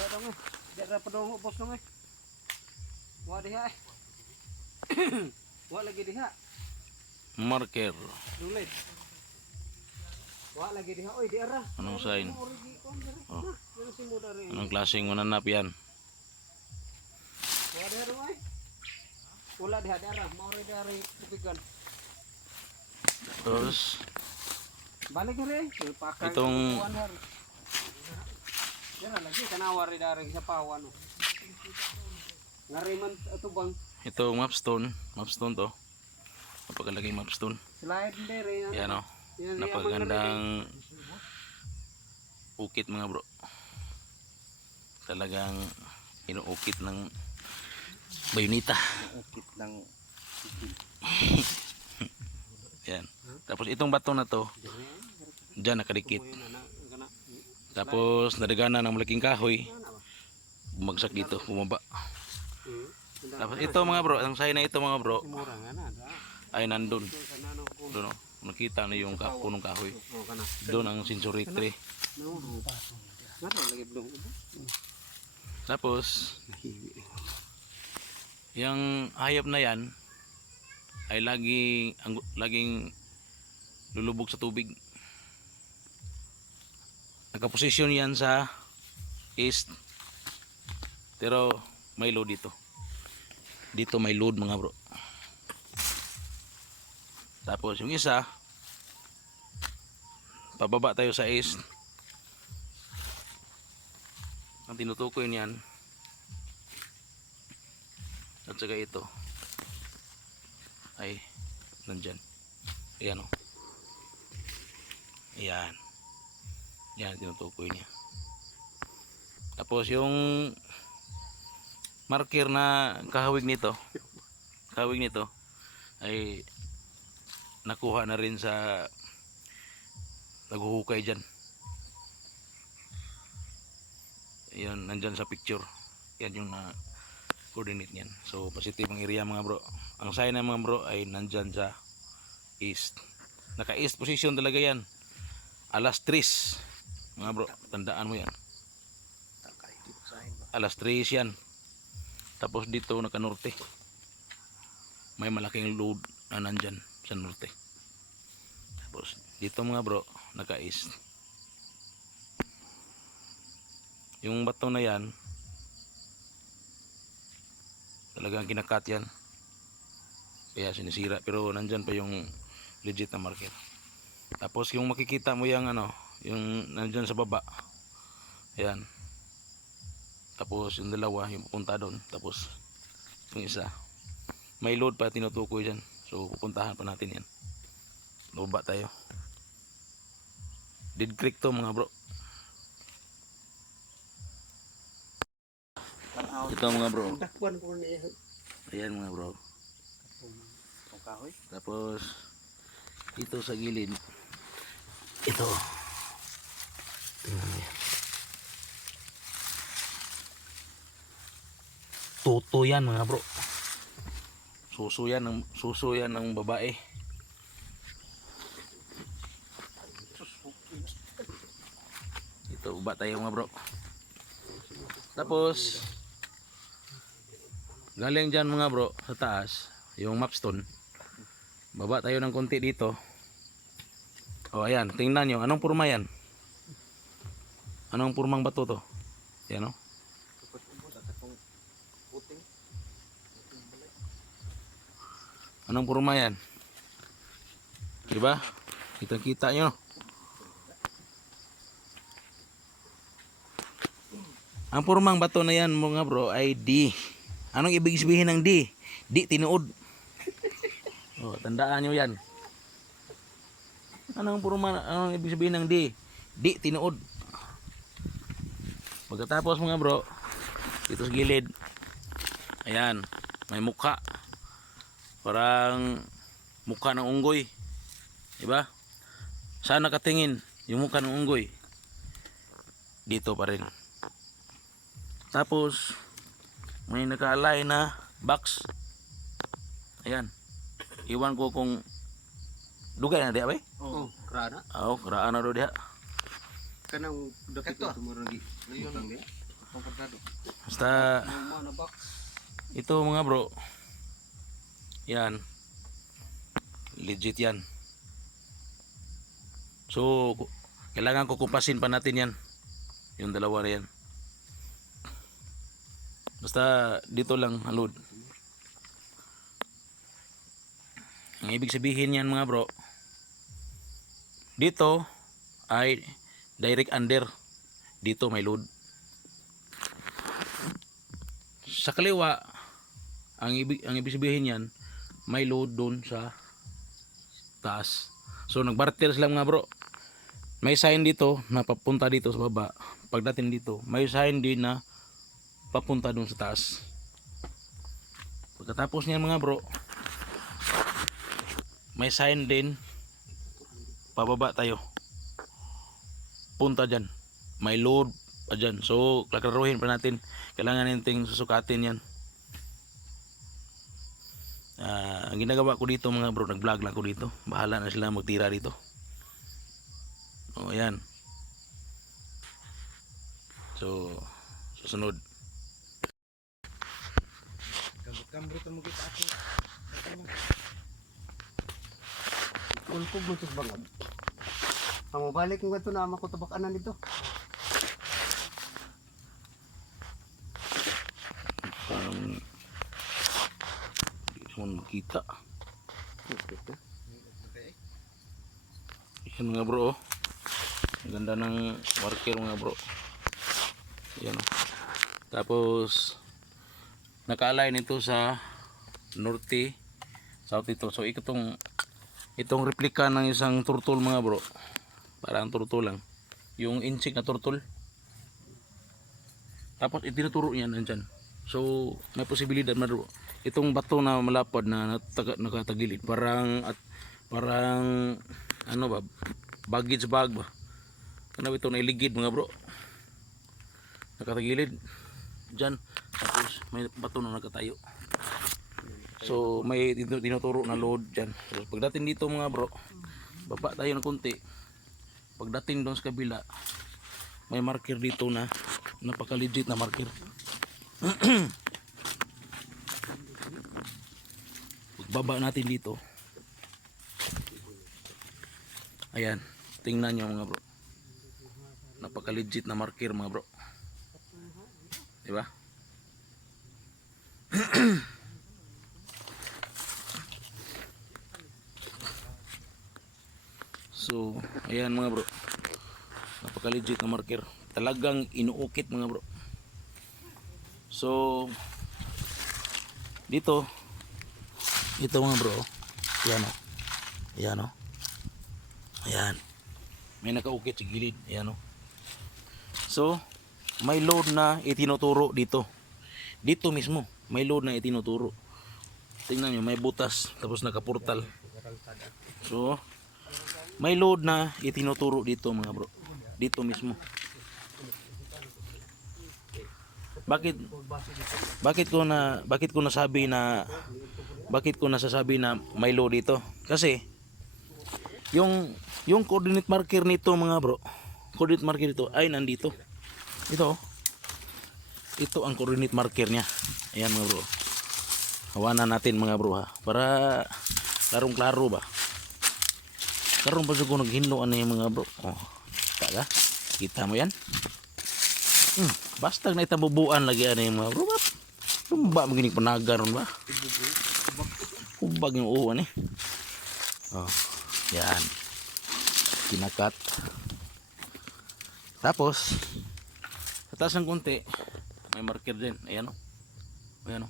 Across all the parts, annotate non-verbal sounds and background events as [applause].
Dia dong eh. Dia ra padong bos dong eh. Wa diha eh. Wa lagi diha. Marker. Dulit. Wa lagi diha. Oy, di ara. Anong sign? Oh. Anong klaseng mananap yan? Wa diha dong eh. Wala diha di ara. Mau ri dari tupikan. Terus Balik ri. Pakai Itong-. Yan lagi kanawari dari sa pawan. oh. Ngariman ito bang ito mapstone. Mapstone to. Napakalagay mapstone. slide dere yan. Yan o. Yan, yan, Napagandang ukit mga bro. Talagang inuukit ng bayonita. Ukit ng [laughs] Yan. Tapos itong bato na to, dyan nakadikit. Tapos nadagana ng malaking kahoy. Bumagsak dito, bumaba. Tapos ito mga bro, ang sign na ito mga bro, ay nandun. Doon o. Nakita na yung ka- punong kahoy. Oh. Doon ang sensory tree. Tapos, yung hayop na yan ay lagi ang laging lulubog sa tubig. Nakaposisyon yan sa east. Pero may load dito. Dito may load mga bro. Tapos yung isa pababa tayo sa east. Ang tinutukoy niyan at saka ito ay nandyan ayan o ayan yan tinutukoy niya tapos yung marker na kahawig nito kahawig nito ay nakuha na rin sa naghuhukay dyan yan nandyan sa picture yan yung na coordinate niyan. So positive ang area mga bro. Ang sign ng mga bro ay nandyan sa east. Naka east position talaga yan. Alas 3. Mga bro, tandaan mo yan. Alas 3 yan. Tapos dito naka norte. May malaking load na nandyan sa norte. Tapos dito mga bro, naka east. Yung bato na yan, talagang kinakat yan kaya sinisira pero nandyan pa yung legit na marker tapos yung makikita mo yung ano yung nandyan sa baba. Ayan. Tapos yung dalawa yung pupunta doon. Tapos yung isa. May load pa tinutukoy dyan. So pupuntahan pa natin yan. Baba tayo. Dead creek to mga bro. Ito mga bro. Ayan mga bro. Tapos ito sa gilid. Ito. Tingnan mo yan. Tuto yan mga bro. Suso yan ng suso yan ng babae. Ito uba tayo mga bro. Tapos galing dyan mga bro sa taas yung mapstone Baba tayo ng konti dito. O ayan, tingnan nyo. Anong purma yan? Anong purmang bato to? Yan o. Tapos ubos at akong puting. Anong purma yan? Diba? Kita kita nyo. Ang purmang bato na yan mga bro ay D. Anong ibig sabihin ng D? D tinuod. [laughs] Oh, tandaan nyo yan. Anong purma, anong ibig sabihin ng D? D tinuod. Pagkatapos mga bro, dito sa gilid, ayan, may mukha. Parang mukha ng unggoy. Diba? Saan nakatingin yung mukha ng unggoy? Dito pa rin. Tapos, may nakaalay na box. Ayan. Iwan ko kung dugay na diha ba? Oh, krana. Oo, karaan na do diha. Kanang ah. ito mo lagi. Ngayon lang din. Basta ito mga bro. Yan. Legit yan. So, kailangan kukupasin pa natin yan. Yung dalawa na yan. Basta dito lang halod. Ang ibig sabihin yan mga bro. Dito ay direct under. Dito may load. Sa kaliwa, ang ibig ang ibig sabihin niyan, may load doon sa taas. So nagbarter sila mga bro. May sign dito na papunta dito sa baba. Pagdating dito, may sign din na papunta doon sa taas. Pagkatapos niyan mga bro, may sign din pababa tayo. Punta dyan. May load pa. So, klaklaruhin pa natin. Kailangan natin susukatin yan. Ang ginagawa ko dito mga bro, nag-vlog lang ko dito. Bahala na sila magtira dito. O, ayan. So, susunod. Kambro to mo kita ako. Kulpog mo tos bangag. Ang mabalik mo ito na ako tabakanan dito. Parang hindi mo makita. Yan mga bro. oh. Ang ganda ng marker mga bro. Yan oh. Tapos naka-align ito sa norte, south ito. So itong itong replika ng isang turtle mga bro. Parang turtle lang. Yung insect na turtle. Tapos itinuturo niya nandyan. So may posibilidad na bro. Itong bato na malapad na nakatagilid parang at parang ano ba baggage bag ba. Ano ito na iligid mga bro. Nakatagilid diyan tapos may bato na nakatayo. So may tinu- tinuturo na load diyan. So pagdating dito mga bro, baba tayo ng konti. Pagdating doon sa kabila, may marker dito na napaka legit na marker. [clears throat] Pagbaba natin dito. Ayan, tingnan nyo mga bro. Napaka legit na marker mga bro. Diba? [clears throat] so, ayan mga bro. Napaka legit na marker. Talagang inuukit mga bro. So, dito, ito mga bro. Ayan o. Ayan o. Ayan. May nakaukit sa gilid. Ayan o. So, may load na itinuturo dito. Dito mismo, may load na itinuturo. Tingnan nyo, may butas, tapos nakaportal. So, may load na itinuturo dito mga bro. Dito mismo. Bakit bakit ko na bakit ko nasabi na bakit ko nasasabi na may load dito? Kasi yung yung coordinate marker nito mga bro, coordinate marker nito ay nandito. Ito. oh. Ito ang coordinate marker niya. Ayan mga bro. Hawanan natin mga bro ha. Para larong klaro ba. Karon pa siguro naghinlo ano yung mga bro. Oh, kita ka? Kita mo yan? Hmm, basta na itabubuan lagi ano yung mga bro. Ba? Tumba maginig panagar ba? Kubag yung uwan eh. Oh, yan. Kinakat. Tapos, sa taas ng konti, may marker din. Ayan o. Ayan o.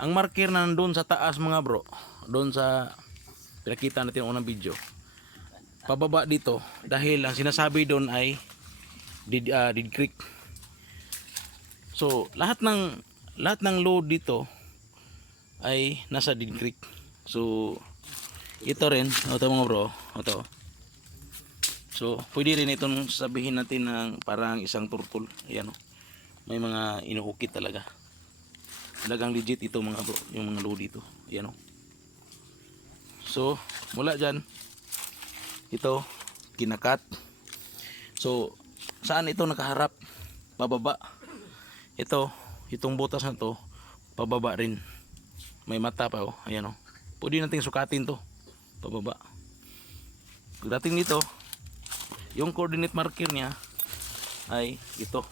Ang marker na nandun sa taas mga bro, doon sa pinakita natin unang video, pababa dito dahil ang sinasabi doon ay did, ah, did creek. So, lahat ng lahat ng load dito ay nasa Dead Creek. So, ito rin, ito mga bro, ito. So, pwede rin itong sabihin natin ng parang isang turtle. Ayan o. May mga inuukit talaga. Talagang legit ito mga bro, yung mga load dito. Ayan o. So, mula dyan, ito, kinakat. So, saan ito nakaharap? pababa. Ito, itong butas na to, pababa rin. May mata pa oh, ayan oh. Pwede nating sukatin to, pababa. Pagdating dito, yung coordinate marker niya ay ito.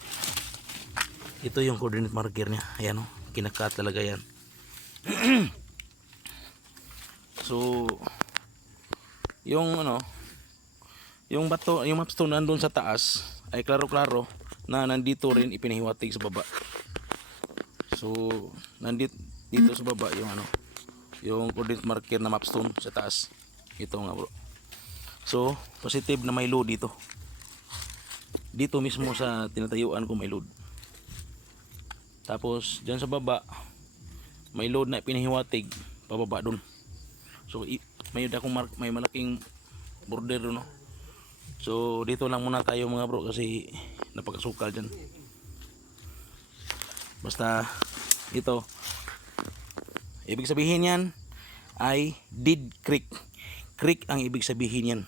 Ito yung coordinate marker niya. Ayan oh, kinakat talaga yan. [clears throat] so, yung ano, yung bato, yung mapstone nandun sa taas ay klaro-klaro na nandito rin ipinahiwatig sa baba. So, nandito dito sa baba yung ano, yung coordinate marker na mapstone sa taas. Ito nga bro. So, positive na may load dito. Dito mismo sa tinatayuan ko may load. Tapos, dyan sa baba, may load na pinahiwatig pababa dun. So, may akong mark, may malaking border no? So, dito lang muna tayo mga bro kasi napakasukal dyan. Basta, ito, ibig sabihin yan ay dead creek. Creek ang ibig sabihin yan.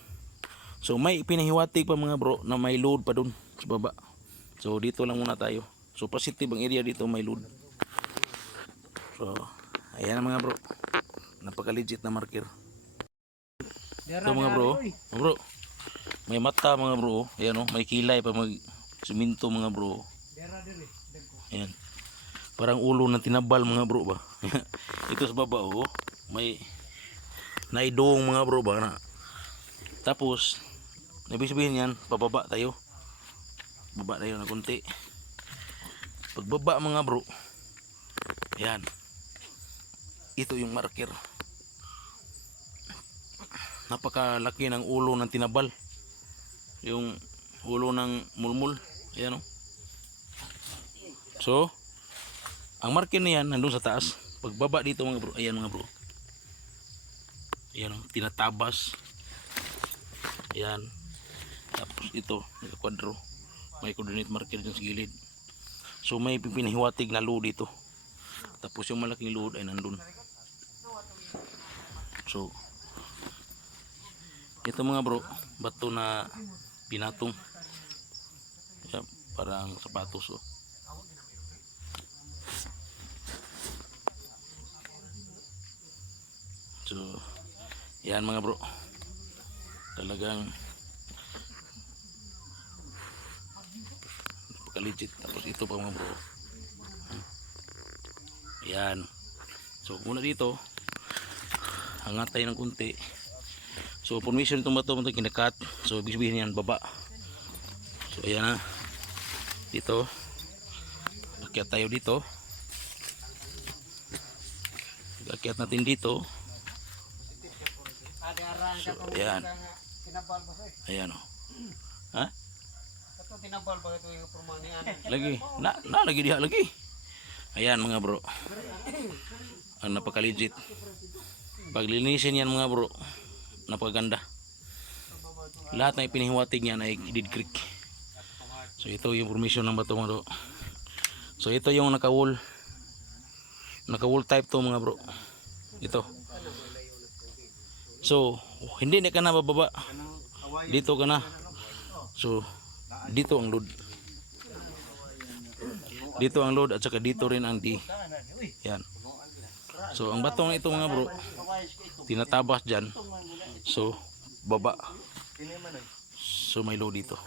So, may pinahiwatig pa mga bro na may load pa dun sa baba. So, dito lang muna tayo. So, positive ang area dito may load. So, ayan mga bro. Napaka-legit na marker. Ito mga bro, mga bro. May mata mga bro. Ayan oh, may kilay pa mag siminto mga bro. Ayan. Parang ulo ng tinabal mga bro ba. [laughs] Ito sa baba oh. May naidong mga bro ba na. Tapos, ibig sabihin yan, pababa tayo. Baba tayo na konti. Pagbaba mga bro. Ayan. Ito yung marker napakalaki ng ulo ng tinabal yung ulo ng mulmul ayan o so ang marker na yan nandun sa taas pagbaba dito mga bro. Ayan mga bro. Ayan tinatabas. Ayan. Tapos ito kwadro. May coordinate marker dyan sa gilid. So may pinahiwatig na load dito. Tapos yung malaking load ay nandun. So ito mga bro, bato na pinatong. Yan, parang sapatos oh. So, yan mga bro. Talagang napaka-legit. Tapos ito pa mga bro. Yan. So, muna dito, hangat ng kunti. So formation itong bato ito kinakat. So ibig sabihin yan baba. So ayan na. Dito. Akyat tayo dito. Akyat natin dito. So ayan. Eh? Ayan o. Ha? Ito tinabal ba ito yung permanian? [laughs] Lagi. Na, na lagi diha lagi. Ayan mga bro. Ang napaka-legit. Paglinisin yan mga bro. Napakaganda. Lahat na ipinihiwatig niya ay dead creek. So ito yung formation ng bato mga bro. So ito yung naka-wall. Naka-wall type to mga bro. Ito. So hindi na ka na bababa. Dito ka na. So dito ang load. Dito ang load at saka dito rin ang D. Yan. So ang batong ito mga bro, tinatabas dyan. So baba. So may load dito.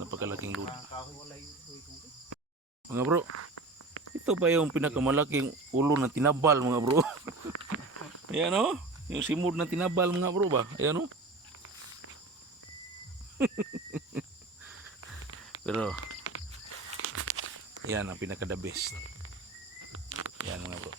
Napakalaking load. Mga bro, ito pa yung pinakamalaking ulo na tinabal mga bro. [laughs] Ayan o. Yung simod na tinabal mga bro ba? Ayan o. [laughs] Pero yan ang pinaka the best. Yan mga bro.